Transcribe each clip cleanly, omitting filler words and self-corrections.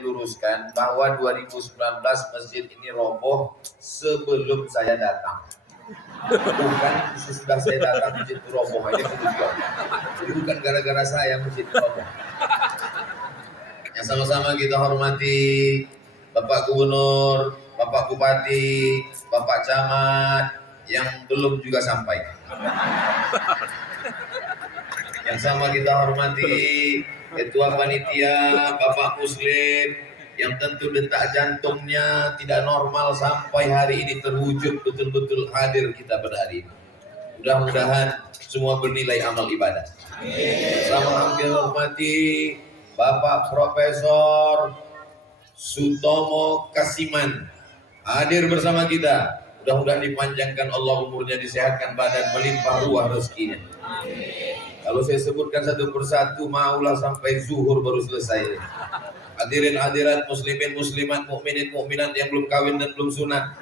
luruskan bahwa 2019 masjid ini roboh sebelum saya datang. Bukan sesudah saya datang masjid itu roboh aja kemudian. Jadi bukan gara-gara saya masjid itu roboh. Yang sama-sama kita hormati Bapak Gubernur, Bapak Bupati, Bapak Camat yang belum juga sampai. Yang sama kita hormati Ketua Panitia, Bapak Muslim, yang tentu detak jantungnya tidak normal sampai hari ini terwujud betul-betul hadir kita pada hari ini. Mudah-mudahan semua bernilai amal ibadah. Sama kita hormati Bapak Profesor Sutomo Kasiman hadir bersama kita. Mudah-mudahan dipanjangkan Allah umurnya, disehatkan badan, melimpah ruah rezekinya. Kalau saya sebutkan satu persatu maulah sampai zuhur baru selesai. Hadirin hadirat, muslimin muslimat, mukminin mukminat yang belum kawin dan belum sunat,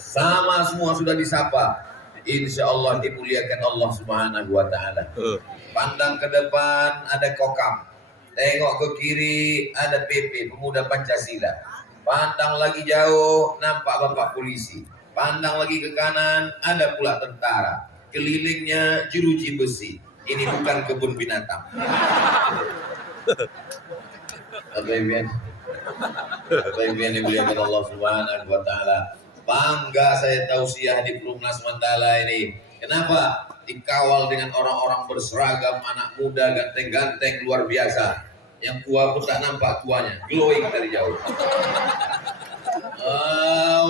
sama semua sudah disapa. Insya Allah dimuliakan Allah Subhanahu wa Ta'ala. Pandang ke depan ada Kokam, tengok ke kiri ada PP Pemuda Pancasila. Pandang lagi jauh nampak Bapak Polisi. Pandang lagi ke kanan ada pula tentara. Kelilingnya jeruji besi. Ini bukan kebun binatang. Bapak-ibu yang dimuliakan Allah Subhanahu wa Ta'ala. Bangga saya tausiah di Perumnas Mandala ini. Kenapa? Dikawal dengan orang-orang berseragam, anak muda ganteng-ganteng luar biasa. Yang tua pun tak nampak tuanya, glowing dari jauh.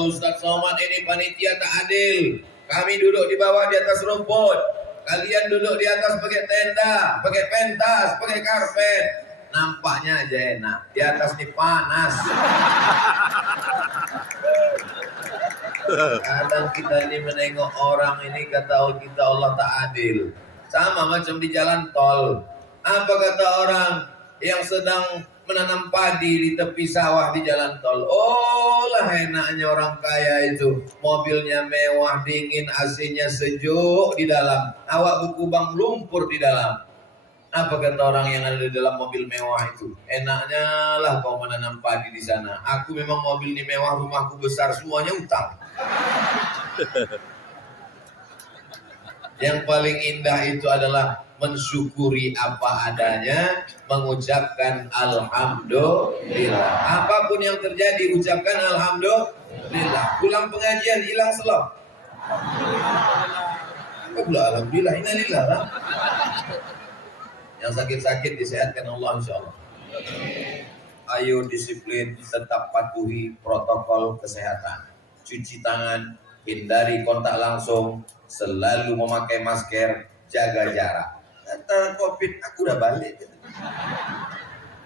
Ustadz Somad ini panitia tak adil. Kami duduk di bawah di atas rumput. Kalian duduk di atas pakai tenda, pakai pentas, pakai karpet. Nampaknya aja enak. Di atas ini panas. Kadang kita ini menengok orang ini kata kita Allah tak adil. Sama macam di jalan tol. Apa kata orang yang sedang menanam padi di tepi sawah di jalan tol? Oh lah enaknya orang kaya itu. Mobilnya mewah, dingin, AC-nya sejuk di dalam. Awak berkubang lumpur di dalam. Apa kata orang yang ada di dalam mobil mewah itu? Enaknya lah kau menanam padi di sana. Aku memang mobil ini mewah, rumahku besar, semuanya utang. Yang paling indah itu adalah mensyukuri apa adanya, mengucapkan alhamdulillah. Apapun yang terjadi, ucapkan alhamdulillah. Pulang pengajian hilang selop. Apa pula alhamdulillah, innalillah. Yang sakit-sakit disehatkan Allah insyaallah. Ayo disiplin, tetap patuhi protokol kesehatan. Cuci tangan, hindari kontak langsung, selalu memakai masker, jaga jarak. Kata Covid, aku udah balik.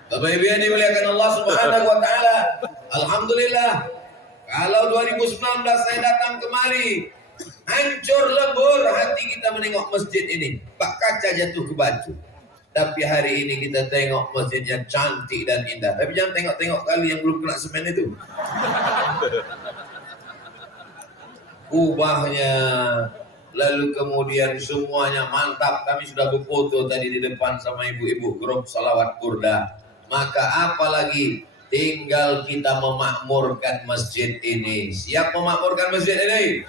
Bapak Ibu yang dimuliakan Allah Subhanahu wa Ta'ala. Alhamdulillah. Kalau 2019 saya datang kemari, hancur lebur hati kita menengok masjid ini. Pak kaca jatuh ke batu. Tapi hari ini kita tengok masjidnya cantik dan indah. Tapi jangan tengok-tengok kali yang belum kena semen itu. Kubahnya, lalu kemudian semuanya mantap. Kami sudah berfoto tadi di depan sama ibu-ibu grup salawat burda. Maka apalagi tinggal kita memakmurkan masjid ini. Siap memakmurkan masjid ini?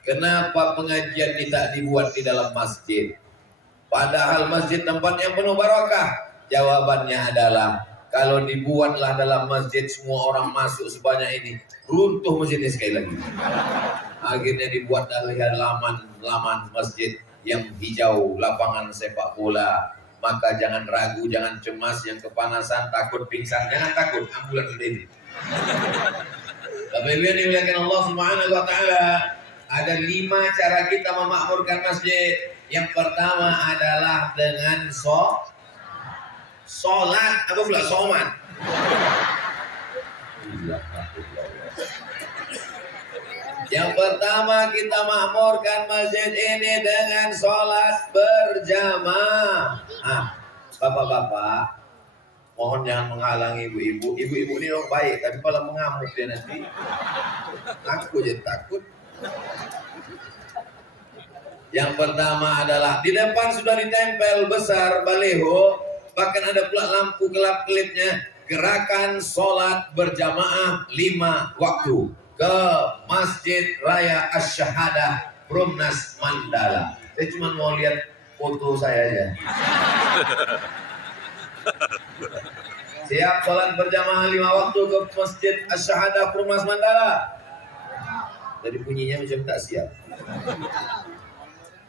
Kenapa pengajian ini tak dibuat di dalam masjid? Padahal masjid tempat yang penuh barakah. Jawabannya adalah kalau dibuatlah dalam masjid semua orang masuk sebanyak ini, runtuh masjid ini sekali lagi. Akhirnya dibuat dari laman masjid yang hijau, lapangan sepak bola. Maka jangan ragu, jangan cemas, yang kepanasan, takut pingsan, jangan takut, ambulan ini. Tapi ini dimuliakan Allah Subhanahu wa Ta'ala. Ada 5 cara kita memakmurkan masjid. Yang pertama adalah dengan sholat. Apa pula somat? Yang pertama kita makmurkan masjid ini dengan sholat berjamaah. Bapak-bapak, mohon jangan menghalangi ibu-ibu. Ibu-ibu ini orang baik, tapi kalau mengamuk dia nanti, aku jadi takut. Yang pertama adalah di depan sudah ditempel besar baleho Bahkan ada pula lampu gelap-gelipnya. Gerakan sholat berjamaah 5 waktu ke Masjid Raya Asy-Syahadah Perumnas Mandala. Saya cuma mau lihat foto saya aja. Siap sholat berjamaah 5 waktu ke Masjid Asy-Syahadah Perumnas Mandala. Jadi bunyinya macam tak siap.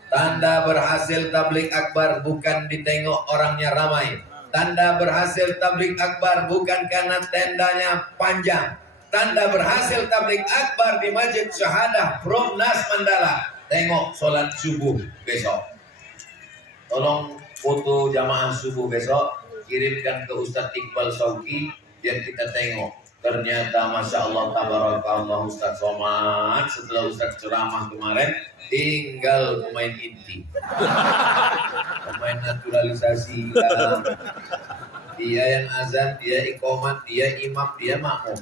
Tanda berhasil tabligh akbar bukan ditengok orangnya ramai. Tanda berhasil tabligh akbar bukan karena tendanya panjang. Tanda berhasil tabligh akbar di Masjid Syahadah Perumnas Mandala. Tengok sholat subuh besok. Tolong foto jamaah subuh besok kirimkan ke Ustadz Iqbal Sauki biar kita tengok. Ternyata Masya Allah tabarakallah Ustadz Somad setelah Ustadz ceramah kemarin tinggal pemain inti, pemain naturalisasi ya. Dia yang azan, dia iqamat, dia imam, dia makmum.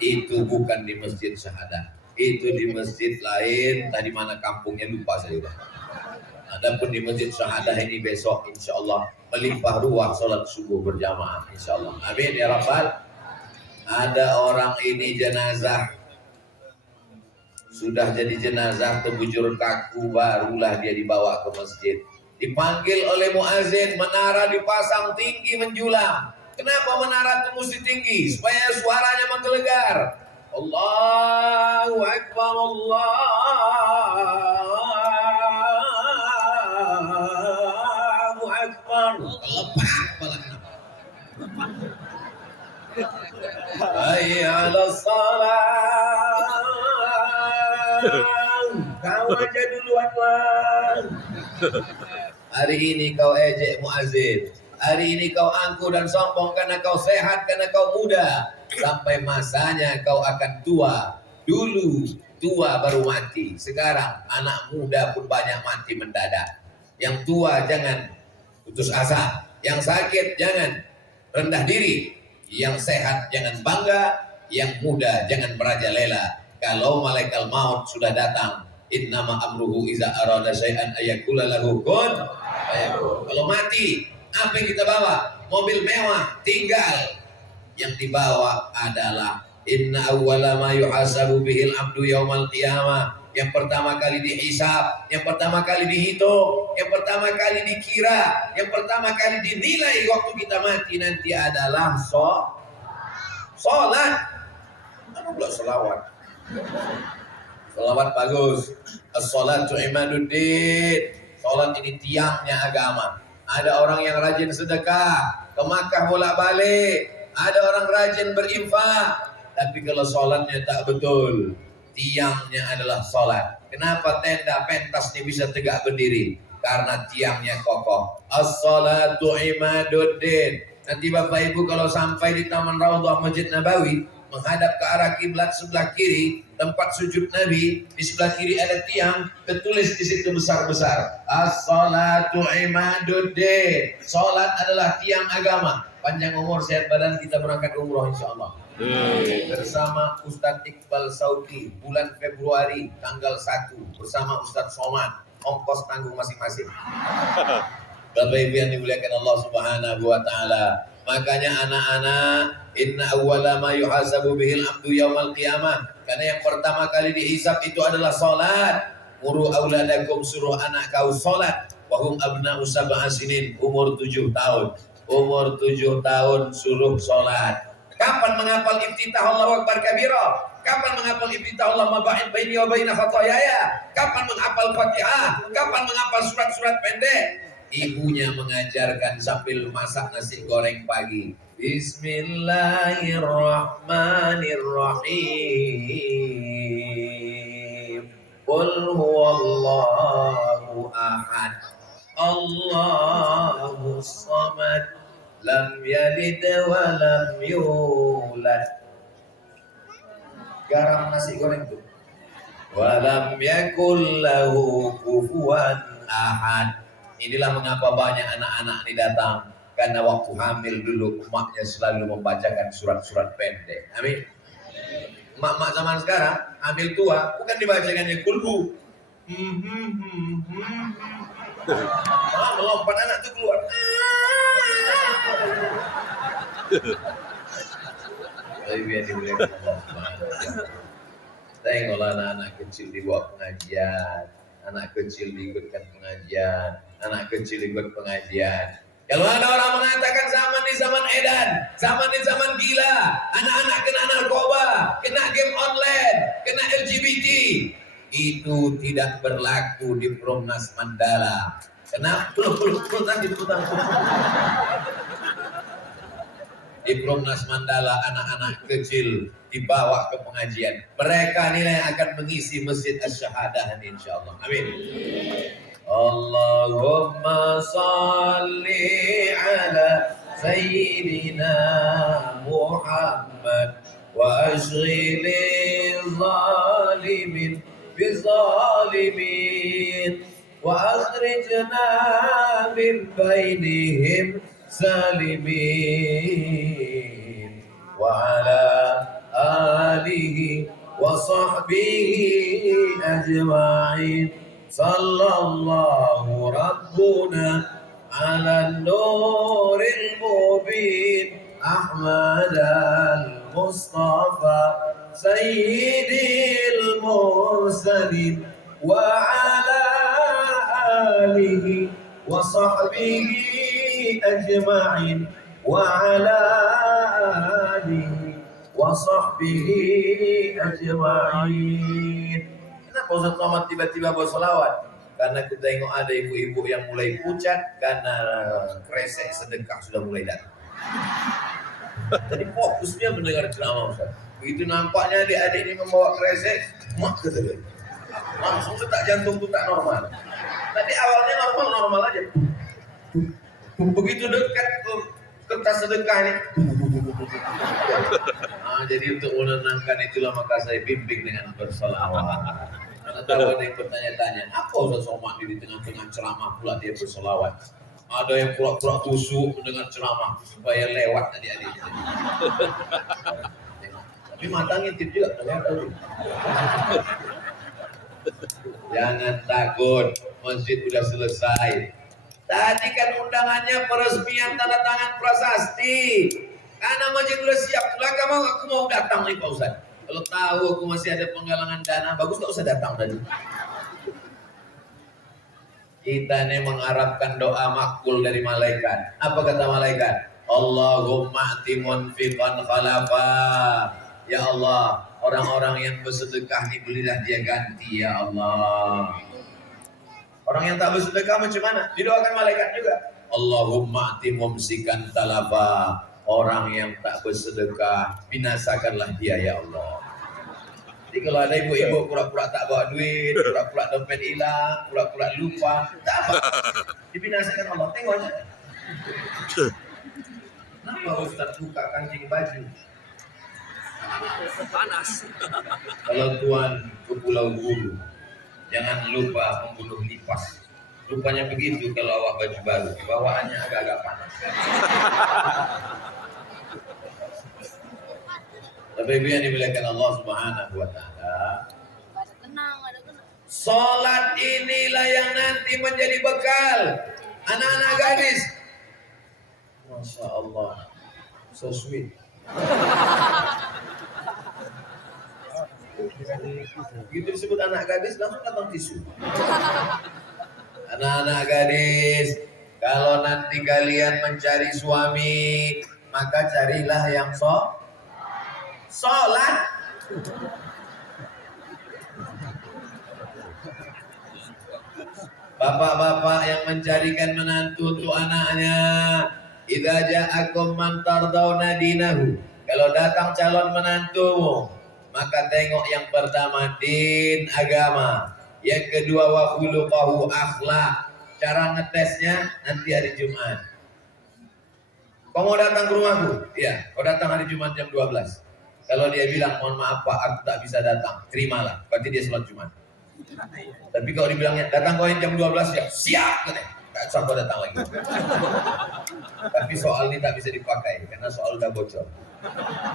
Itu bukan di Masjid Syahadah, itu di masjid lain. Tadi mana kampungnya lupa saya udah. Adapun di Masjid Syahadah ini besok insya Allah melimpah ruah sholat subuh berjamaah insya Allah. Amin ya Rabbal. Ada orang ini jenazah, sudah jadi jenazah terbujur kaku, barulah dia dibawa ke masjid. Dipanggil oleh muazin, menara dipasang tinggi menjulang. Kenapa menara itu mesti tinggi? Supaya suaranya menggelegar. Allahu Akbar, Allahu Akbar. Lepak malah. Hayya 'alas shalah. Kau aja duluan, Wan. Hari ini kau ejek muazin. Hari ini kau angkuh dan sombong karena kau sehat, karena kau muda. Sampai masanya kau akan tua. Dulu tua baru mati. Sekarang anak muda pun banyak mati mendadak. Yang tua jangan putus asa. Yang sakit jangan rendah diri. Yang sehat jangan bangga. Yang muda jangan merajalela. Kalau malaikat maut sudah datang, innama amruhu iza arada syai'an ayakula lahu kun fayakun. Kalau mati, apa yang kita bawa? Mobil mewah, tinggal. Yang dibawa adalah inna awwala ma yuhasabu bihil abdu yaumal qiyamah. Yang pertama kali dihisab, yang pertama kali dihitung, yang pertama kali dikira, yang pertama kali dinilai waktu kita mati nanti adalah sholat. Apa pula selawat? Selawat bagus. As-salatu imaduddin. Salat ini tiangnya agama. Ada orang yang rajin sedekah, ke Makkah bolak-balik. Ada orang rajin berinfak. Tapi kalau salatnya tak betul, tiangnya adalah salat. Kenapa tenda pentas ini bisa tegak berdiri? Karena tiangnya kokoh. As-salatu imaduddin. Nanti Bapak Ibu kalau sampai di Taman Raudhah Masjid Nabawi, menghadap ke arah kiblat sebelah kiri, tempat sujud Nabi, di sebelah kiri ada tiang, tertulis di situ besar-besar, as-salatu imaduddin. Salat adalah tiang agama. Panjang umur, sehat badan, kita berangkat umroh insyaallah. Bersama Ustadz Iqbal Sauki bulan Februari tanggal 1 bersama Ustadz Somad. Ongkos tanggung masing-masing. Bapak Ibu yang dimuliakan Allah Subhanahu wa taala. Makanya anak-anak, inna awwala ma yuhasabu bihil abdu yaumal qiyamah. Karena yang pertama kali dihisab itu adalah salat. Muru auladakum, suruh anak kau salat. Wahum abna'u sab'a sinin, umur 7 tahun. Umur 7 tahun suruh salat. Kapan menghafal iftitah Allahu Akbar kabira? Kapan menghafal iftitah Allah maba'in baini wa baina khatayaya? Kapan menghafal Fatihah? Kapan menghafal surat-surat pendek? Ibunya mengajarkan sambil masak nasi goreng pagi. Bismillahirrahmanirrahim. Qul huwallahu ahad. Allahus samad. Lam yalid wa lam yulad. Garam nasi goreng tuh. Wa lam yakul lahu kufuwan ahad. Inilah mengapa banyak anak-anak ini datang. Karena waktu hamil dulu emaknya selalu membacakan surat-surat pendek. Amin. Emak-emak zaman sekarang hamil tua bukan dibacakannya kulhu. Melompat anak itu keluar. Tengoklah anak-anak kecil dibawa pengajian, anak kecil diikutkan pengajian, anak kecil ikut pengajian. Kalau ada orang mengatakan zaman ini zaman edan, zaman ini zaman gila, anak-anak kena narkoba, kena game online, kena LGBT, itu tidak berlaku di Promnas Mandala. Kenapa? Di Promnas Mandala anak-anak kecil dibawa ke pengajian. Mereka nilai akan mengisi Masjid Asy-Syahadah insyaallah. Amin. Allahumma salli ala sayyidina Muhammad wa ashghilil zalimin bizalimin wa akhrijna min bainihim salimin wa ala alihi wa sahbihi ajma'in. Sallallahu Rabbuna ala nuril mubin Ahmad al-Mustafa Sayyidil Mursalin wa ala alihi wa sahbihi ajma'in wa ala alihi wa sahbihi ajma'in. Kenapa Ustaz Somad tiba-tiba bersolawat? Karena kita tengok ada ibu-ibu yang mulai pucat karena kresek sedekah sudah mulai datang. Jadi fokusnya mendengar ceramah Ustaz. Begitu nampaknya adik-adik ini membawa kresek, mak kata dia. Langsung detak jantung itu tak normal. Tadi awalnya normal-normal aja. Begitu dekat kertas sedekah ini. Jadi untuk menenangkan itulah maka saya bimbing dengan bersolawat. Karena tahu ada yang bertanya-tanya, apa Ustaz Somad di tengah-tengah ceramah pula dia bersolawat? Ada yang pura-pura kusuk mendengar ceramah supaya lewat adik-adik. Tapi mata ngintip juga, jangan takut, masjid sudah selesai. Tadi kan undangannya peresmian tanda tangan prasasti. Karena masjid sudah siap, aku mau datang nih Pak Ustaz. Kalau tahu aku masih ada penggalangan dana, bagus gak usah datang tadi. Kita ini mengharapkan doa makbul dari malaikat. Apa kata malaikat? Allahumma atimun fiqan khalafa. Ya Allah, orang-orang yang bersedekah ini belilah dia ganti ya Allah. Orang yang tak bersedekah macam mana? Didoakan malaikat juga. Allahumma atimun sikan talafa. Orang yang tak bersedekah, binasakanlah dia ya Allah. Jadi kalau ada ibu-ibu pura-pura tak bawa duit, pura-pura dompet hilang, pura-pura lupa, tak apa. Dibinasakan Allah, tengok aja. Kenapa Ustaz buka kancing baju? Panas. Kalau Tuhan ke Pulau Bulu, jangan lupa membunuh lipas. Rupanya begitu kalau awak baju baru, bawaannya agak-agak panas. Tapi yang dimuliakan Allah Subhanahu wa taala. Salat inilah yang nanti menjadi bekal anak-anak gadis. Masya Allah, so sweet. Begitu disebut anak gadis langsung datang tisu. Anak-anak gadis, kalau nanti kalian mencari suami, maka carilah yang sholat. Bapak-bapak yang mencarikan menantu untuk anaknya, idza ja'akum man tardawna dinahu. Kalau datang calon menantu, maka tengok yang pertama din agama, yang kedua wa khuluquhu akhlak. Cara ngetesnya nanti hari Jumat. Kau mau datang ke rumahku? Iya, kau datang hari Jumat jam 12. Kalau dia bilang, mohon maaf Pak, aku tak bisa datang, terimalah, berarti dia sholat Jumat. Tapi kalau dibilangnya, datang kau jam 12 ya, siap, tak usah kau datang lagi. Tapi soal ini tak bisa dipakai, karena soal udah bocor.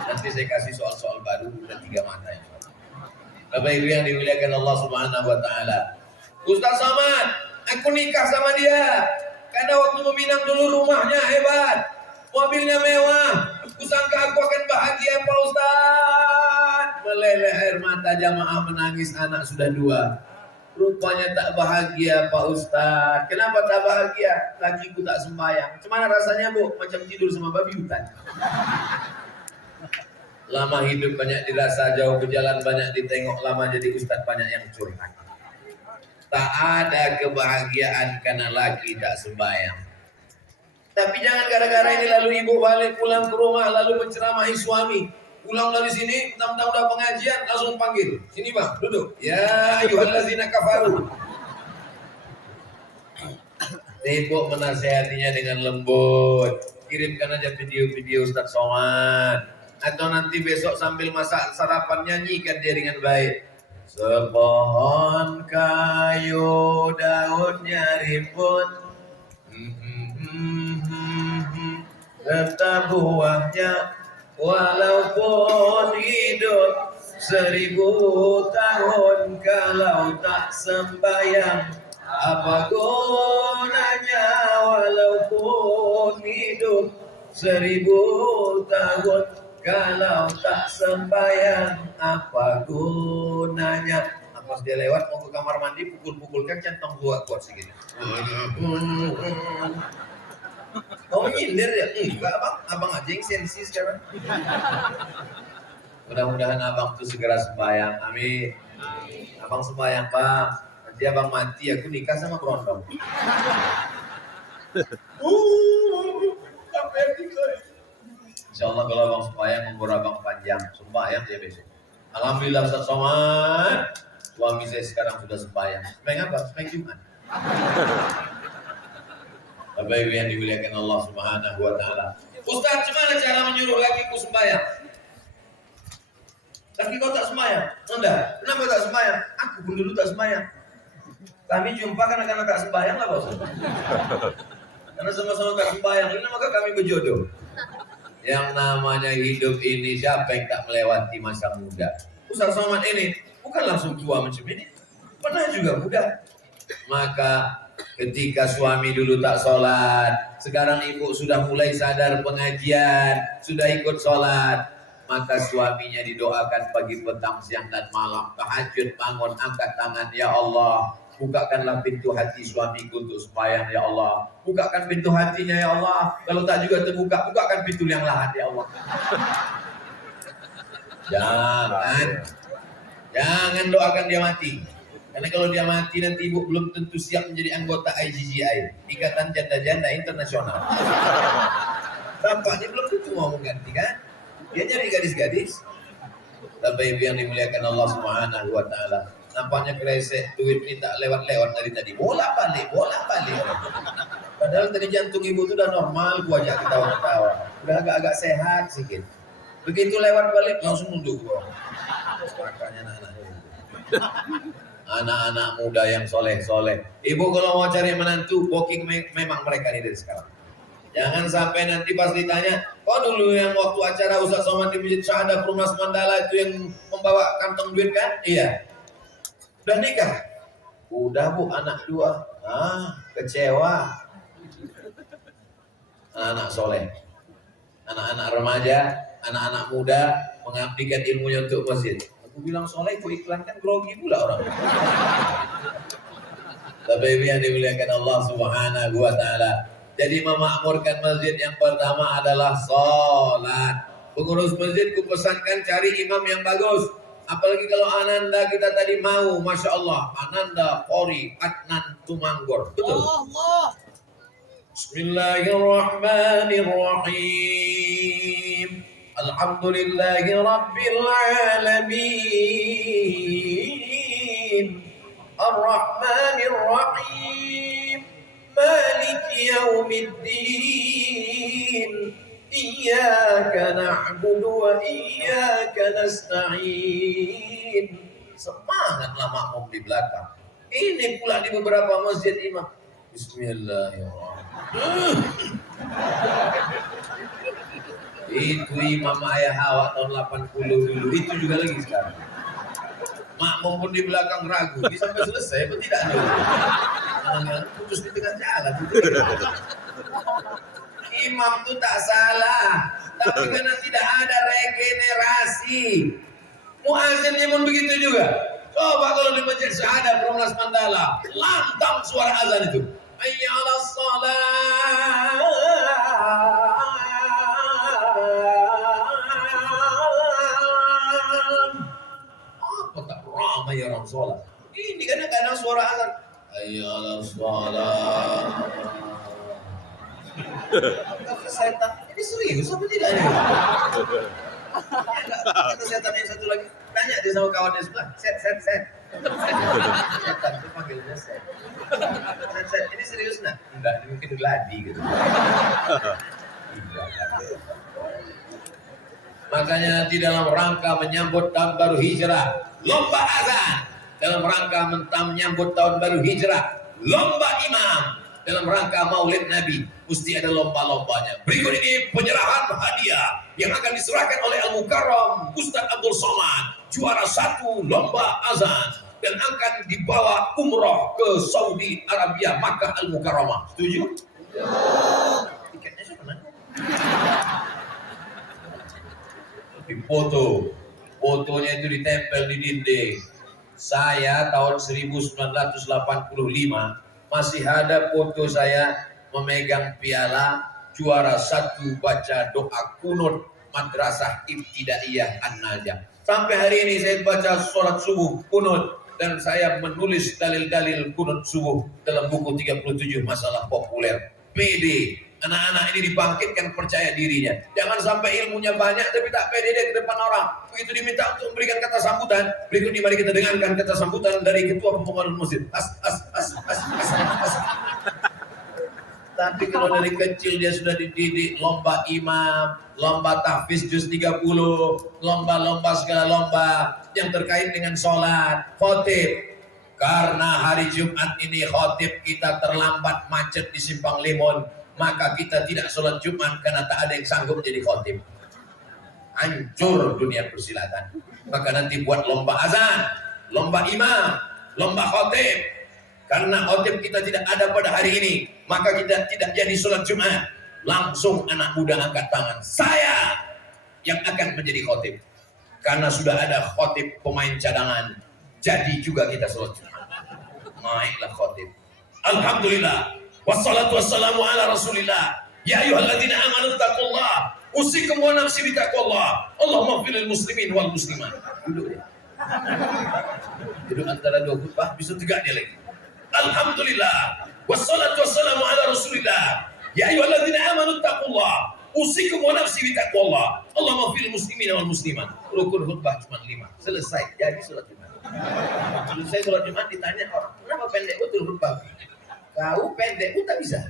Nanti saya kasih soal-soal baru, udah 3 mata. Bapak Ibu yang dimuliakan Allah Subhanahu wa taala. Ustaz Somad, aku nikah sama dia. Karena waktu meminang dulu rumahnya hebat, mobilnya mewah. Kusangka aku akan bahagia Pak Ustaz. Meleleh air air mata jamaah menangis anak sudah 2. Rupanya tak bahagia Pak Ustadz. Kenapa tak bahagia? Lakiku tak sembahyang. Gimana rasanya Bu? Macam tidur sama babi hutan. Lama hidup banyak dirasa, jauh berjalan banyak ditengok, lama jadi Ustadz banyak yang curhat. Tak ada kebahagiaan karena laki tak sembahyang. Tapi jangan gara-gara ini lalu ibu balik pulang ke rumah lalu menceramahi suami. Pulang dari sini, tentang udah pengajian, langsung panggil. Sini bang, duduk. Ya ayyuhallazina kafaru. Ibu menasehatinya dengan lembut. Kirimkan aja video-video Ustaz Somad. Atau nanti besok sambil masak sarapan nyanyikan dia dengan baik. Sepohon kayu daunnya rimbun, tetap buahnya. Walaupun hidup 1000 tahun, kalau tak sembahyang apa gunanya? Walaupun hidup 1000 tahun, kalau tak sembahyang apa gunanya? Pas dia lewat mau ke kamar mandi, pukul-pukulkan centong gua kuat segini. Kamu nyindir ya? Enggak bang, abang aja yang sensi sekarang. Mudah-mudahan abang tuh segera sembahyang, amin. Abang sembahyang bang, nanti abang mati aku nikah sama berondong. Insya Allah kalau abang sembahyang umur abang panjang, sembahyang dia besok. Alhamdulillah Ustaz Somad, suami saya sekarang sudah sembahyang. Sembahyang apa? Sembahyang Jumat. Bapak Ibu yang dimuliakan Allah Subhanahu wa taala. Ustaz, gimana cara menyuruh lakiku sembahyang? Laki kau tak sembahyang? Enggak. Kenapa tak sembahyang? Aku pun dulu tak sembahyang. Kami jumpa karena tak sembahyang lah Ustaz. Karena sama-sama tak sembahyang, ini maka kami berjodoh. Yang namanya hidup ini siapa yang tak melewati masa muda? Ustaz Somad ini bukan langsung tua macam ini, pernah juga muda. Maka ketika suami dulu tak sholat, sekarang ibu sudah mulai sadar pengajian, sudah ikut sholat, maka suaminya didoakan pagi, petang, siang dan malam. Tahajud bangun, angkat tangan, ya Allah, bukakanlah pintu hati suamiku untuk sembahyang, ya Allah. Bukakan pintu hatinya, ya Allah. Kalau tak juga terbuka, bukakan pintu yang lain, ya Allah. Jangan doakan dia mati. Karena kalau dia mati nanti ibu belum tentu siap menjadi anggota IGGI, Ikatan Janda-Janda Internasional. Tampaknya belum tentu mau mengganti kan? Dia nyari gadis-gadis. Bapak Ibu yang dimuliakan Allah Subhanahu wa taala. Nampaknya kresek duit ini tak lewat-lewat dari tadi. Bola balik. Padahal tadi jantung ibu itu udah normal, gua ajak ketawa-ketawa. Udah agak-agak sehat sedikit. Begitu lewat balik langsung nunduk gua. Makanya anak-anak muda yang soleh-soleh. Ibu kalau mau cari menantu, booking memang mereka ini dari sekarang. Jangan sampai nanti pas ditanya, kok dulu yang waktu acara Ustaz Somad di Masjid Syahadah Perumnas Mandala itu yang membawa kantong duit kan? Iya. Udah nikah? Udah Bu, anak 2. Kecewa. Anak-anak soleh, anak-anak remaja, anak-anak muda mengabdikan ilmunya untuk masjid. Aku bilang soleh, aku iklankan grogi pula orang. Bapak Ibu yang dimuliakan Allah Subhanahu wa taala. Jadi memakmurkan masjid yang pertama adalah sholat. Pengurus masjid kupesankan cari imam yang bagus. Apalagi kalau Ananda kita tadi mau, Masya Allah, Ananda, Pori, Adnan, Tumanggor. Betul? Allah. Bismillahirrahmanirrahim. Alhamdulillahi Rabbil Alamin. Ar-Rahmanir-Rahim. Maliki Yawmiddin. Iyyaka na'budu wa iyyaka nasta'in. Semangatlah makmum di belakang. Ini pula di beberapa masjid imam. Bismillahirrahmanirrahim. Itu Imam Ayah Hawa tahun 80 dulu, itu juga lagi sekarang. Makmum pun di belakang ragu, ini sampai selesai atau tidak dulu? Putus di tengah jalan. Imam itu tak salah, tapi karena tidak ada regenerasi. Muazzinnya pun begitu juga. Coba kalau di masjid syahadat Perumnas Mandala, lantang suara azan itu. Hayya 'alas shalah. Apa tak ramai orang sholat? Ini kadang-kadang suara azan. Hayya 'alas shalah. Kata setan, ini serius apa tidak ini? Kata setan yang satu lagi, tanya dia sama kawannya sebelah, set. Setan itu panggilnya set. Set, ini serius nak? Enggak, ini mungkin gladi gitu. Makanya di dalam rangka menyambut tahun baru hijrah, lomba azan. Dalam rangka menyambut tahun baru hijrah, lomba imam. Dalam rangka maulid Nabi, mesti ada lomba-lombanya. Berikut ini penyerahan hadiah yang akan diserahkan oleh Al-Mukarram Ustaz Abdul Somad, juara 1 lomba azan, dan akan dibawa umroh ke Saudi Arabia, Makkah Al-Mukarramah. Setuju? Tiketnya siapa nak? Fotonya itu ditempel di dinding. Saya tahun 1985 masih ada foto saya memegang piala juara 1 baca doa kunut Madrasah Ibtidaiyah An-Najah. Sampai hari ini saya baca sholat subuh kunut, dan saya menulis dalil-dalil kunut subuh dalam buku 37 masalah populer. PD, anak-anak ini dibangkitkan percaya dirinya. Jangan sampai ilmunya banyak tapi tak pede dia ke depan orang. Begitu diminta untuk memberikan kata sambutan, berikut ini mari kita dengarkan kata sambutan dari Ketua Pembangunan Masjid. As. Tapi kalau dari kecil dia sudah dididik lomba imam, lomba tahfiz juz 30, lomba-lomba segala lomba yang terkait dengan sholat, khotib. Karena hari Jumat ini khotib kita terlambat macet di Simpang Limon, maka kita tidak sholat Jumat karena tak ada yang sanggup jadi khotib. Hancur dunia persilatan. Maka nanti buat lomba azan, lomba imam, lomba khotib. Karena khotib kita tidak ada pada hari ini, maka kita tidak jadi sholat Jumat. Langsung anak muda angkat tangan, saya yang akan menjadi khotib. Karena sudah ada khotib pemain cadangan, jadi juga kita sholat Jumat. Naiklah khotib. Alhamdulillah. Wassalatu wassalamu ala rasulillah. Ya ayyuhalladzina amanu taqullah. Usikum wa nafsi bitaqullah. Allahumma fil muslimin wal muslimat. Duduk ya. Duduk antara dua khutbah, bisa tegak dia lagi. Alhamdulillah. Wassalatu wassalamu ala rasulillah. Ya ayyuhalladzina amanu taqullah. Usikum wa nafsi bitaqullah. Allahumma fil muslimin wal muslimat. Rukun khutbah cuma 5. Selesai. Jadi salat Jumat. Selesai salat Jumat ditanya orang, "Kenapa pendek betul khutbah?" Kau pendek pun tak bisa.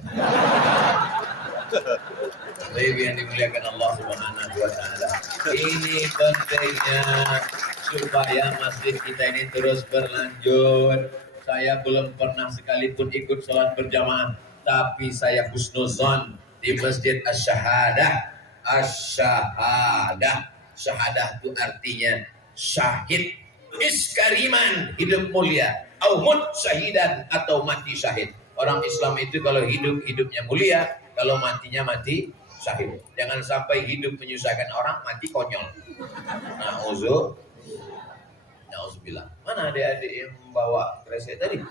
Baik yang dimuliakan Allah Subhanahu wa taala. Ini pentingnya supaya masjid kita ini terus berlanjut. Saya belum pernah sekalipun ikut sholat berjamaah, tapi saya husnuzon di Masjid Asy-Syahadah. Asy-Syahadah, syahadah itu artinya syahid, iskariman, hidup mulia, au mut syahidan, atau mati syahid. Orang Islam itu kalau hidup, hidupnya mulia, kalau matinya mati syahid. Jangan sampai hidup menyusahkan orang, mati konyol. Nauzubillah. Mana adik-adik yang membawa kresek tadi?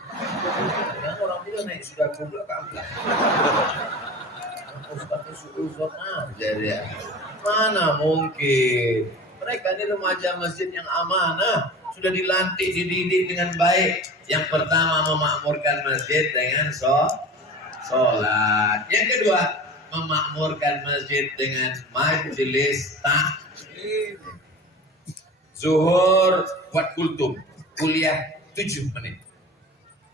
Yang orang bilang naik sudah kumpul ke amplas. Ustaznya suuzon aja dia. Mana mungkin? Mereka ini remaja masjid yang amanah, sudah dilantik, dididik dengan baik. Yang pertama memakmurkan masjid dengan sholat. Yang kedua memakmurkan masjid dengan majelis taklim. Zuhur buat kultum, kuliah 7 menit.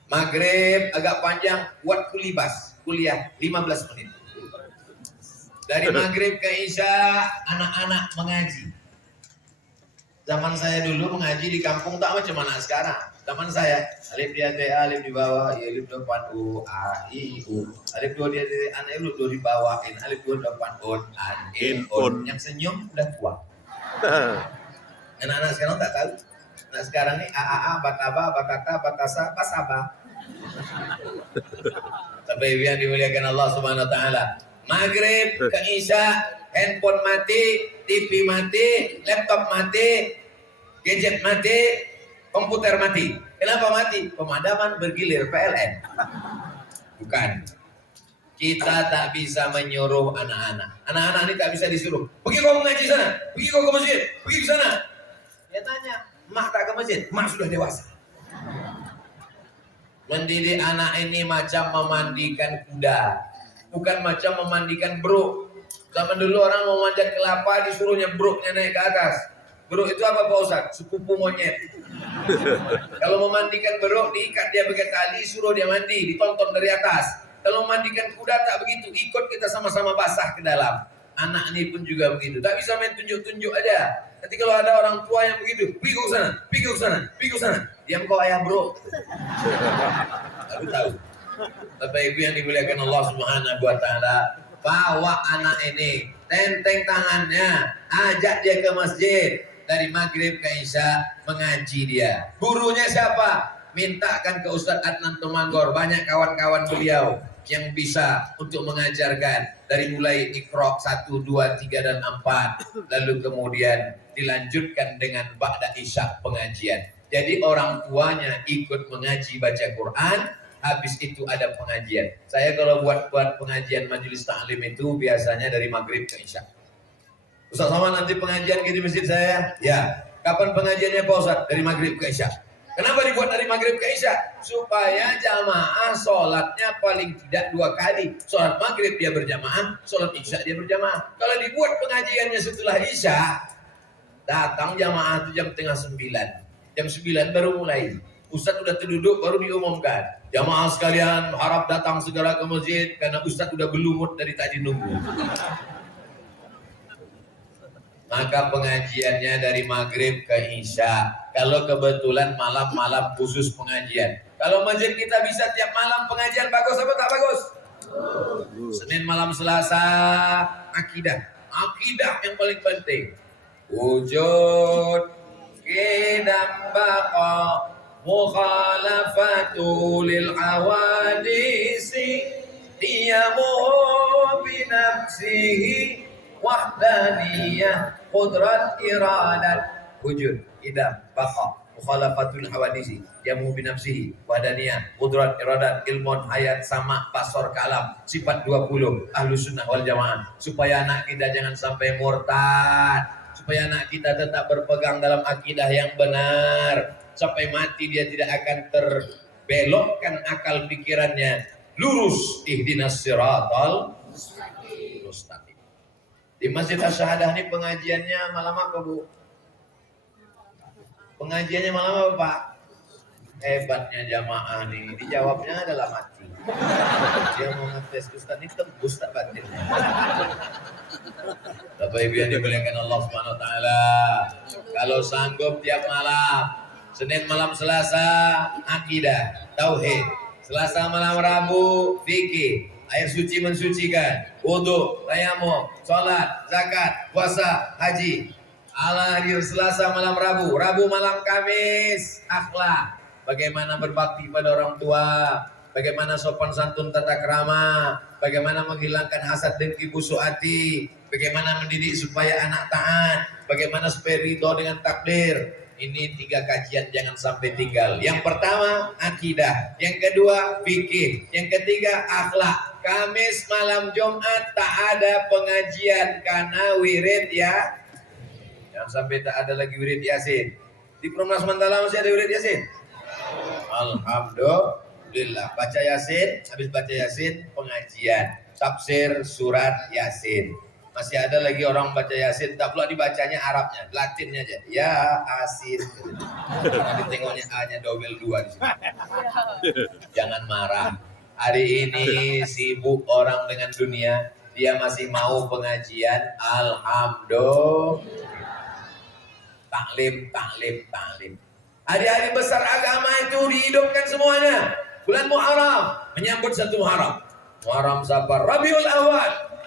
Maghrib agak panjang buat kulibas, kuliah 15 menit. Dari maghrib ke isya anak-anak mengaji. Zaman saya dulu mengaji di kampung tak macam mana sekarang. Zaman saya alif di atas, alif di bawah, alif depan u, a, i, u. Alif 2 di atas, alif 2 di bawah, alif 2 depan un, an, in, un. Yang senyum udah tua. Anak-anak sekarang tak tahu. Nah sekarang ini a, bataba, batata, batasa, pasaba. Tapi yang dimuliakan Allah Subhanahu wa taala. Maghrib ke isya, handphone mati, TV mati, laptop mati, gadget mati, komputer mati. Kenapa mati? Pemadaman bergilir PLN. Bukan. Kita tak bisa menyuruh anak-anak. Anak-anak ini tak bisa disuruh. Pergi kau mengaji sana, pergi kau ke masjid, pergi ke sana. Dia tanya, mak tak ke masjid? Mak sudah dewasa. Mendidik anak ini macam memandikan kuda, bukan macam memandikan beruk. Zaman dulu orang mau manjat kelapa disuruhnya beruknya naik ke atas. Beruk itu apa Pak Ustaz? Sepupu monyet. Kalau memandikan beruk diikat dia pakai tali, suruh dia mandi, ditonton dari atas. Kalau memandikan kuda tak begitu, ikut kita sama-sama basah ke dalam. Anak ini pun juga begitu, tak bisa main tunjuk-tunjuk aja. Nanti kalau ada orang tua yang begitu, pergi ke sana, pergi ke sana, pergi ke sana. Diam kau ayah bro. Aku tahu. Bapak Ibu yang dimuliakan Allah Subhanahu wa taala, bawa anak ini, tenteng tangannya, ajak dia ke masjid dari maghrib ke isya, mengaji dia. Gurunya siapa? Mintakan ke Ustadz Adnan Tumangor, banyak kawan-kawan beliau yang bisa untuk mengajarkan dari mulai Iqra 1, 2, 3 dan 4, lalu kemudian dilanjutkan dengan ba'da isya pengajian. Jadi orang tuanya ikut mengaji baca Quran, habis itu ada pengajian. Saya kalau buat pengajian majelis taklim itu biasanya dari maghrib ke isya. Ustaz Somad nanti pengajian di masjid saya? Ya. Kapan pengajiannya Pak Ustaz? Dari maghrib ke isya. Kenapa dibuat dari maghrib ke isya? Supaya jamaah sholatnya paling tidak 2 kali. Sholat maghrib dia berjamaah, sholat isya dia berjamaah. Kalau dibuat pengajiannya setelah isya, datang jamaah itu jam tengah 9. Jam 9 baru mulai. Ustadz udah terduduk baru diumumkan. Jamaah sekalian harap datang segera ke masjid karena Ustadz udah berlumut dari tadi nunggu. Maka pengajiannya dari maghrib ke isya. Kalau kebetulan malam-malam khusus pengajian. Kalau masjid kita bisa tiap malam pengajian, bagus apa tak bagus? Senin malam Selasa akidah. Akidah yang paling penting. Wujud qidam baqa mukhalafatu lil awadisi diyamu binafsihi wahdaniyah qudrat iradat. Wujud idam baqa mukhalafatul hawadisi jamu binafsihi wahdaniyah qudrat iradat ilmun hayat sama pasor kalam sifat 20 ahlus sunnah wal jamaah. Supaya anak kita jangan sampai murtad, supaya anak kita tetap berpegang dalam akidah yang benar, sampai mati dia tidak akan terbelokkan akal pikirannya, lurus ihdinas siratal mustaqim. Di Masjid Asy-Syahadah ini pengajiannya malam apa Bu? Pengajiannya malam apa Pak? Hebatnya jamaah nih, dijawabnya adalah mati. Dia mau ngetes Ustaz ini tembus tak batin. Bapak Ibu yang dimuliakan Allah Subhanahu wa taala, kalau sanggup tiap malam, Senin malam Selasa akidah, tauhid, Selasa malam Rabu fikih, air suci mensucikan, wudu, tayamum, sholat, zakat, puasa, haji. Hari Selasa malam Rabu, Rabu malam Kamis, akhlak, bagaimana berbakti pada orang tua, bagaimana sopan santun tata krama, bagaimana menghilangkan hasad dengki busuk hati, bagaimana mendidik supaya anak taat, bagaimana supaya ridho dengan takdir. Ini 3 kajian jangan sampai tinggal. Yang pertama akidah, yang kedua fikih, yang ketiga akhlak. Kamis malam Jumat tak ada pengajian karena wirid ya. Jangan sampai tak ada lagi wirid Yasin. Di Perumnas Mandala masih ada wirid Yasin? Alhamdulillah. Baca Yasin, habis baca Yasin pengajian, tafsir surat Yasin. Masih ada lagi orang baca Yasin, tak pula dibacanya Arabnya, Latinnya aja. Ya Asin. Nanti tengoknya A-nya double 2 di sini. Jangan marah. Hari ini sibuk orang dengan dunia, dia masih mau pengajian. Alhamdulillah. Taklim. Hari-hari besar agama itu dihidupkan semuanya. Bulan Muharram menyambut 1 Muharram. Muharram Safar, Rabiul Awal,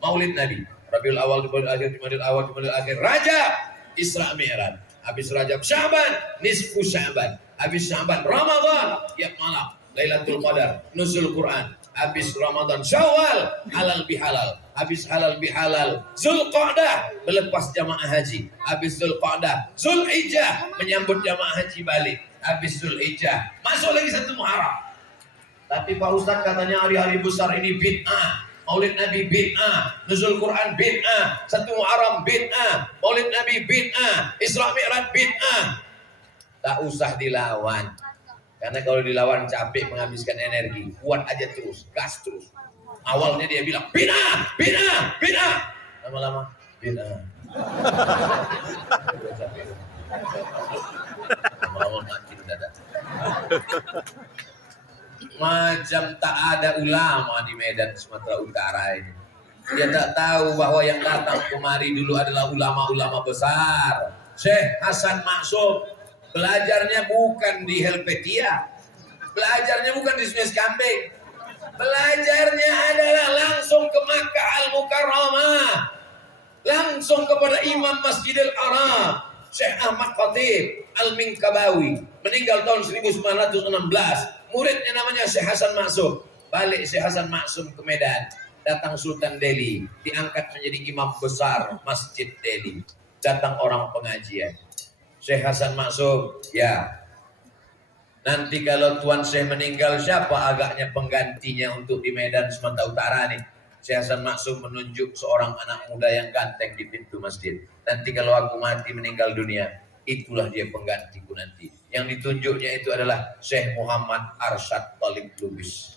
Maulid Nabi. Rabiul Awal, Jumadil Akhir, Jumadil Awal, Jumadil Akhir, Rajab, Isra Mi'raj. Habis Rajab, Sya'ban, nisfu Sya'ban. Habis Sya'ban, Ramadan, tiap malam, Lailatul Qadar, Nuzul Quran. habis Ramadan. Syawal, halal bihalal. Habis halal bihalal. Zulqa'dah, melepas jamaah haji. Habis Zulqa'dah. Zulhijjah, menyambut jamaah haji balik. Habis Zulhijjah, masuk lagi satu Muharram. Tapi Pak Ustadz katanya hari-hari besar ini bid'ah. Maulid Nabi bid'ah, nuzul Quran bid'ah, satu Muharram bid'ah, Maulid Nabi bid'ah, Isra Mi'raj bid'ah. Tak usah dilawan. Karena kalau dilawan capek menghabiskan energi. Kuat aja terus, gas terus. Awalnya dia bilang bid'ah, bid'ah, bid'ah. Lama-lama bid'ah. Lama-lama makin dadak. Macam tak ada ulama di Medan Sumatera Utara ini. Dia tak tahu bahwa yang datang kemari dulu adalah ulama-ulama besar. Syekh Hasan Maksum belajarnya bukan di Helvetia, belajarnya bukan di Sungai Kambing, belajarnya adalah langsung ke Makkah Al-Mukarramah, langsung kepada Imam Masjidil Haram, Syekh Ahmad Khatib Al-Minkabawi, meninggal tahun 1916. Muridnya namanya Syekh Hasan Maksum. Balik Syekh Hasan Maksum ke Medan. Datang Sultan Delhi. Diangkat menjadi imam besar Masjid Delhi. Datang orang pengajian. Syekh Hasan Maksum. Ya. Nanti kalau Tuan Syekh meninggal, siapa agaknya penggantinya untuk di Medan Sumatera Utara nih? Syekh Hasan Maksum menunjuk seorang anak muda yang ganteng di pintu masjid. Nanti kalau aku mati meninggal dunia, itulah dia penggantiku nanti. Yang ditunjuknya itu adalah Syekh Muhammad Arsyad Talib Lubis,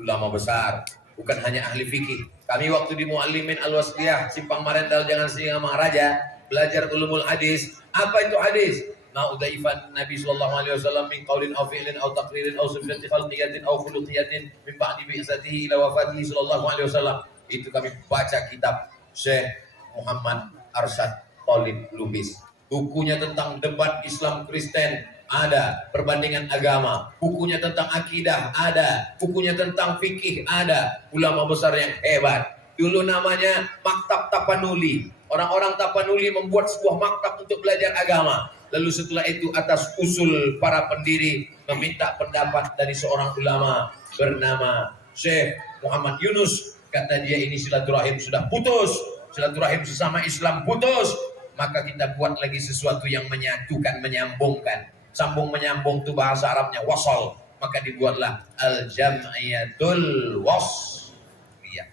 ulama besar, bukan hanya ahli fikih. Kami waktu di Muallimin Al-Wasliyah Simpang Marendal Jangan Singa Maharaja belajar ulumul hadis. Apa itu hadis? Ma'udhaifan Nabi sallallahu alaihi wasallam min qaulin aw fi'lin aw taqririn aw sifati khalqiyatin aw khuluqiyatin min ba'di bi'satihi ila wafatihi sallallahu alaihi wasallam. Itu kami baca kitab Syekh Muhammad Arsyad Talib Lubis. Bukunya tentang debat Islam Kristen ada, perbandingan agama, bukunya tentang akidah ada, bukunya tentang fikih ada, ulama besar yang hebat. Dulu namanya Maktab Tapanuli. Orang-orang Tapanuli membuat sebuah maktab untuk belajar agama. Lalu setelah itu atas usul para pendiri meminta pendapat dari seorang ulama bernama Syekh Muhammad Yunus. Kata dia ini silaturahim sudah putus, silaturahim sesama Islam putus. Maka kita buat lagi sesuatu yang menyatukan, menyambungkan. Sambung menyambung itu bahasa Arabnya wasal. Maka dibuatlah Al-Jam'iyatul Wasliyah.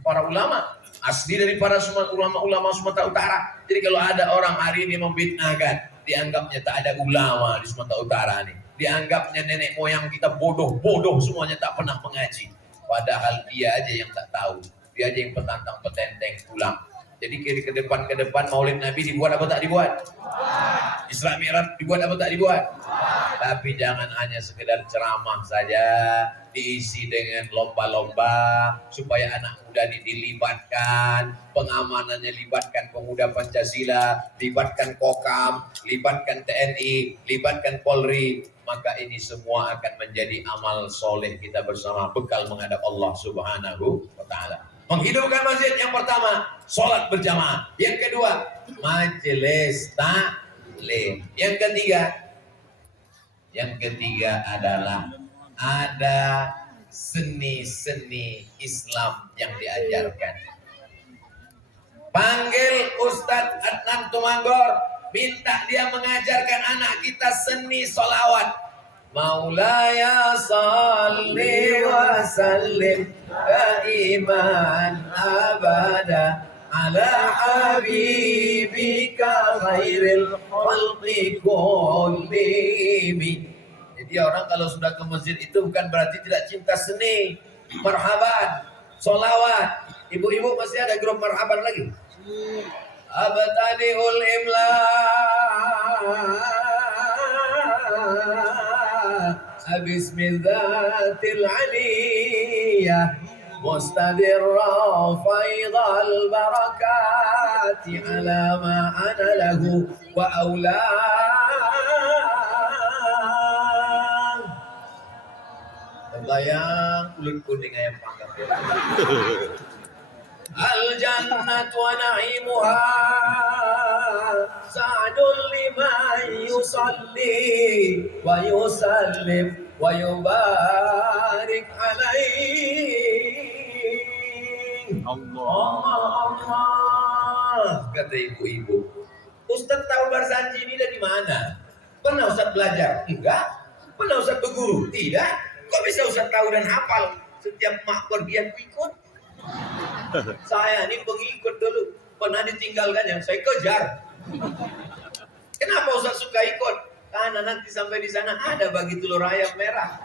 Para ulama asli dari para ulama-ulama Sumatera Utara. Jadi kalau ada orang hari ini membid'ahkan, dianggapnya tak ada ulama di Sumatera Utara nih. Dianggapnya nenek moyang kita bodoh-bodoh semuanya, tak pernah mengaji. Padahal dia aja yang tak tahu. Dia aja yang petantang petenteng pulang. Jadi ke depan Maulid Nabi dibuat apa tak dibuat? Isra Mi'raj dibuat apa tak dibuat? Tapi jangan hanya sekedar ceramah saja, diisi dengan lomba-lomba supaya anak muda dilibatkan, pengamanannya libatkan pemuda Pancasila, libatkan Kokam, libatkan TNI, libatkan Polri. Maka ini semua akan menjadi amal soleh kita bersama, bekal menghadap Allah Subhanahu wa Ta'ala. Menghidupkan masjid yang pertama, sholat berjamaah. Yang kedua, majelis taklim. Yang ketiga adalah ada seni-seni Islam yang diajarkan. Panggil Ustadz Adnan Tumanggor, minta dia mengajarkan anak kita seni sholawat. Maulaya salli wa sallim daiman abada ala habibika khairil khalqi kullihim. Jadi orang kalau sudah ke masjid itu bukan berarti tidak cinta seni. Marhaban, sholawat. Ibu-ibu masih ada grup marhaban lagi? Abtadiul imla Bismillatil aliyah mustadirra faidal barakati ala ma ana lahu wa awla. Terbayang kulit kuning ayam panggang. Al-jannatu wa na'imuha sa'dun liman yusalli wa yusallim wa yubarik alaih. Allah, kata ibu-ibu. Ustaz tahu Barzanji ini dari mana? Pernah Ustaz belajar? Enggak. Pernah Ustaz berguru? Tidak. Kok bisa Ustaz tahu dan hafal? Setiap mak pergi aku ikut. Saya ini pengikut dulu. Pernah ditinggalkan yang saya kejar. Kenapa Ustaz suka ikut? Karena nanti sampai di sana ada bagi telur ayam merah.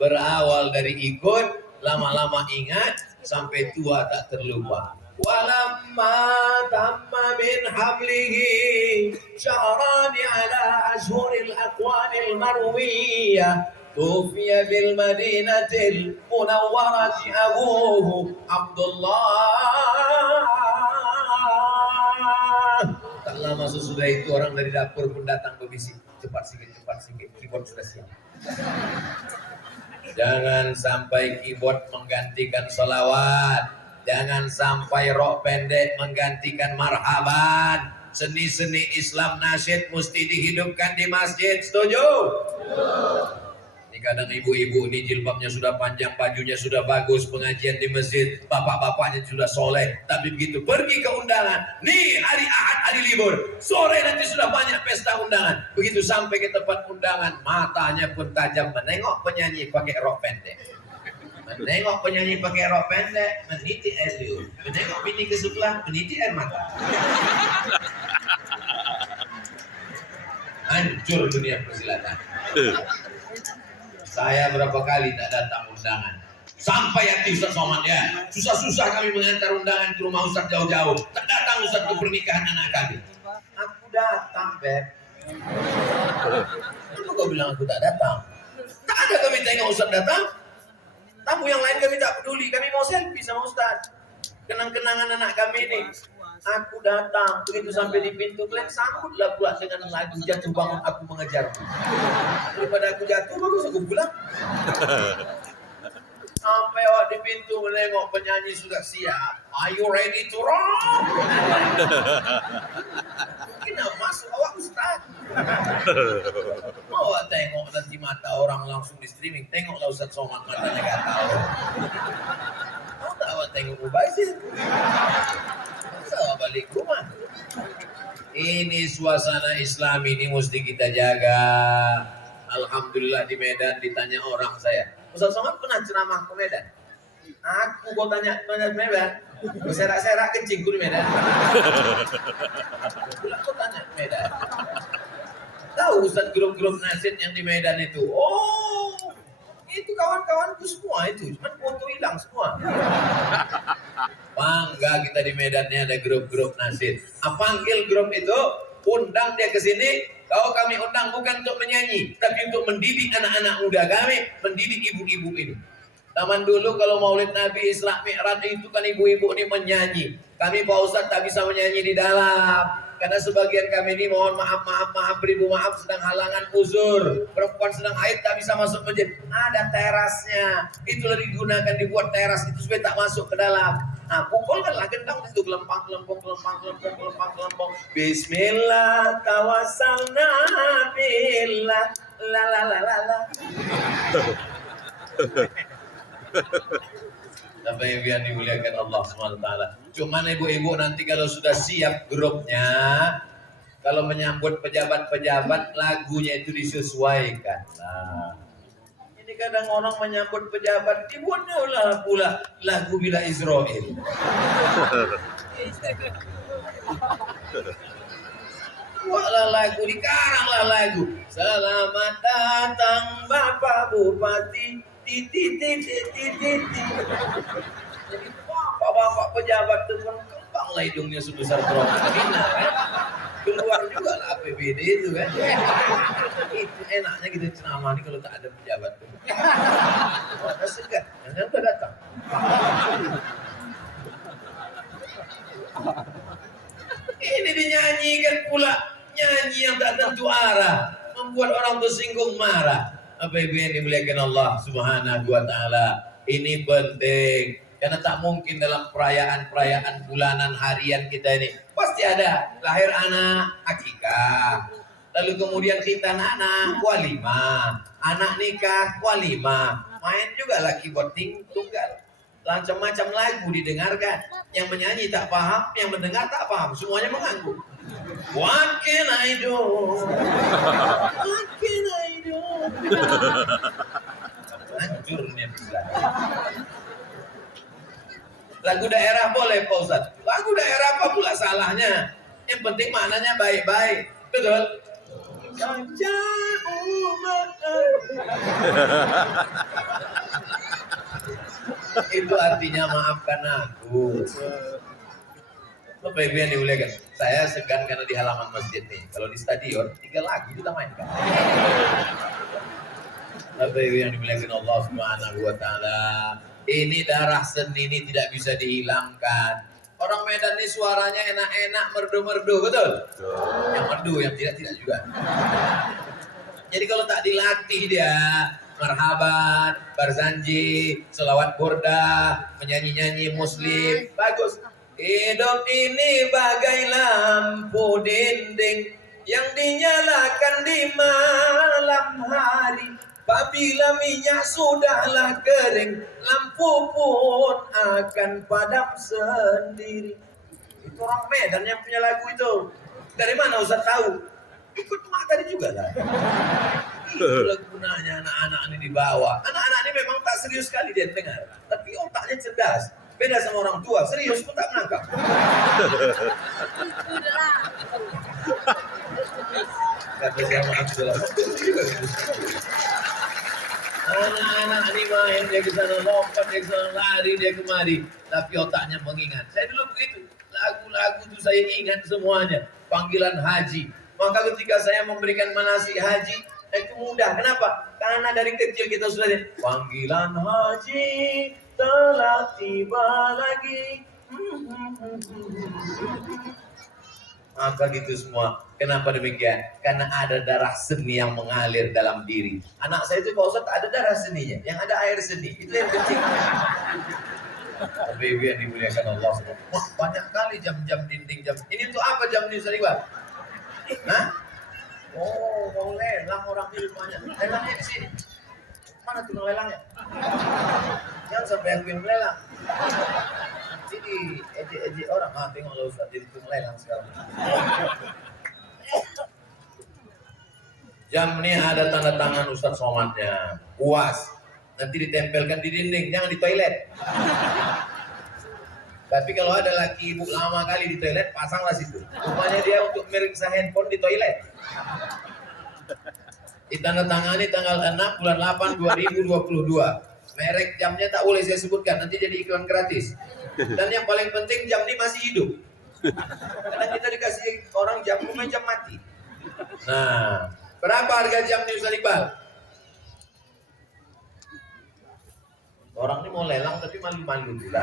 Berawal dari ikut, lama-lama ingat, sampai tua tak terlupa. Walamma tamma min hablihi syahrani ala ashhuril aqwanil marwiyah tufiya bil madinatil munawwarati abuhu Abdullah. Tak lama sesudah itu orang dari dapur pun datang berbisik, cepat sikit, keyboard sudah siap. Jangan sampai keyboard menggantikan salawat. Jangan sampai rok pendek menggantikan marhaban. Seni-seni Islam nasyid mesti dihidupkan di masjid. Setuju? Ini kadang ibu-ibu ini jilbabnya sudah panjang, bajunya sudah bagus, pengajian di masjid, bapak-bapaknya sudah soleh. Tapi begitu pergi ke undangan, nih hari Ahad, hari libur, sore nanti sudah banyak pesta undangan. Begitu sampai ke tempat undangan, matanya pun tajam menengok penyanyi pakai rok pendek. Menengok penyanyi pakai rok pendek, meniti air liur. Menengok bini ke sebelah, meniti air mata. Hancur dunia persilatan. Saya berapa kali tak datang undangan. Sampai hati Ustaz Somad ya. Susah-susah kami mengantar undangan ke rumah Ustaz jauh-jauh. Tak datang Ustaz ke pernikahan anak kami. Aku datang, Beb. Kenapa kau bilang aku tak datang? Tak ada kami tengok Ustaz datang. Tamu yang lain kami tak peduli, kami mau selfie sama Ustaz. Kenang-kenangan anak kami ini. Aku datang, begitu sampai di pintu, kalian sambutlah pula dengan lagu jatuh bangun aku mengejar. Daripada aku jatuh, bagus aku pulang. Sampai awak di pintu menengok penyanyi sudah siap. Are you ready to rock? Kenapa masuk awak Ustaz? Awak tengok nanti mata orang langsung di streaming. Tengoklah Ustaz Somad matanya gatal. Mau tak awak tengok Mubazir? Masa awak balik rumah? Ini suasana Islam ini mesti kita jaga. Alhamdulillah di Medan ditanya orang saya, Ustaz Somad pernah ceramah ke Medan? Aku kau tanya Medan, berserak-serak kencing di Medan. Aku tanya Medan. Tahu Ustaz grup-grup nasyid yang di Medan itu? Oh, itu kawan-kawanku semua itu, cuma foto hilang semua. Bangga kita di Medannya ada grup-grup nasyid. Panggil grup itu, undang dia ke sini. Kalau kami undang bukan untuk menyanyi, tapi untuk mendidik anak-anak muda kami, mendidik ibu-ibu ini. Zaman dulu kalau Maulid Nabi Isra Mi'raj itu kan ibu-ibu ini menyanyi. Kami Pak Ustadz tak bisa menyanyi di dalam. Karena sebagian kami ini mohon maaf, beribu maaf sedang halangan uzur. Perempuan sedang haid tak bisa masuk masjid. Ada terasnya. Itulah digunakan dibuat teras itu supaya tak masuk ke dalam. Nah, pukulkanlah gendang itu gelempang. Bismillah tawassalna billah la la la la la. Sampai yang dimuliakan Allah SWT. Cuman ibu-ibu nanti kalau sudah siap grupnya, kalau menyambut pejabat-pejabat lagunya itu disesuaikan. Nah, ini kadang orang menyambut pejabat dibuatnya pula lagu Bila Israel. Buatlah lagu, dikaranglah lagu. Selamat datang Bapak Bupati. Jadi bapak-bapak pejabat itu pun kembanglah hidungnya sebesar Tromina kan. Keluar juga lah APBD itu kan. Itu enaknya kita ceramah nih kalau tak ada pejabat. Ada segan, yang udah datang. Ini dinyanyikan pula, nyanyi yang tak tentu arah, membuat orang tersinggung marah. Apa yang dimuliakan Allah Subhanahu wa taala. Ini penting karena tak mungkin dalam perayaan-perayaan bulanan harian kita ini pasti ada lahir anak akikah, Lalu kemudian khitan anak, walimah. Anak nikah, walimah. Main juga lah keyboard tunggal. Macam-macam lagu didengarkan. Yang menyanyi tak paham, yang mendengar tak paham. Semuanya mengangguk. What can I do? What can I do? Hancur nih. Lagu daerah boleh Pak Ustadz. Lagu daerah apa pula salahnya? Yang penting maknanya baik-baik. Betul? Itu artinya maafkan aku. Bapak Ibu yang dimuliakan, saya segan karena di halaman masjid nih. Kalau di stadion, 3 lagu kita mainkan. Bapak Ibu yang dimuliakan Allah Subhanahu wa Ta'ala, ini darah seni ini tidak bisa dihilangkan. Orang Medan ini suaranya enak-enak, merdu-merdu, betul? Yang merdu, yang tidak juga. Jadi kalau tak dilatih dia, marhaban, barzanji, selawat burda, menyanyi-nyanyi muslim, bagus. Hidup ini bagai lampu dinding yang dinyalakan di malam hari. Apabila minyak sudahlah kering, lampu pun akan padam sendiri. Itu orang Medan yang punya lagu itu. Dari mana Ustaz tahu? Ikut mak tadi juga lah. Itulah gunanya anak-anak ini dibawa. Anak-anak ini memang tak serius sekali dia dengar, tapi otaknya cerdas. Beda sama orang tua, serius pun tak menangkap. Kata sama Abdullah, anak-anak ini main, dia ke sana lompat, dia ke sana lari, dia kemari, tapi otaknya mengingat. Saya dulu begitu, lagu-lagu itu saya ingat semuanya. Panggilan haji. Maka ketika saya memberikan manasik haji, itu mudah. Kenapa? Karena dari kecil kita sudah lihat panggilan haji telah tiba lagi. Maka gitu semua. Kenapa demikian? Karena ada darah seni yang mengalir dalam diri. Anak saya itu Pak Ustadz ada darah seninya, yang ada air seni. Itu yang penting. Tapi yang dimuliakan Allah. Wah, banyak kali jam-jam dinding jam. Ini untuk apa jam ini Ustaz Iqbal? Hah? Oh, mau lelang orang ini banyak. Lelangnya di sini. Mana tuh lelangnya? Jangan sampai aku yang lelang. Jadi ejek orang. Ah, tengok lo Ustaz jadi tukang lelang sekarang. Jam ini ada tanda tangan Ustaz Somatnya. Puas. Nanti ditempelkan di dinding, jangan di toilet. Tapi kalau ada laki ibu lama kali di toilet, pasanglah situ. Rupanya dia untuk meriksa handphone di toilet. Ditandatangani tanggal 6 bulan 8 2022. Merek jamnya tak boleh saya sebutkan, nanti jadi iklan gratis. Dan yang paling penting jam ini masih hidup. Karena kita dikasih orang jam, bukan jam mati. Nah, berapa harga jam ini Ustaz Iqbal? Orang ini mau lelang tapi malu-malu.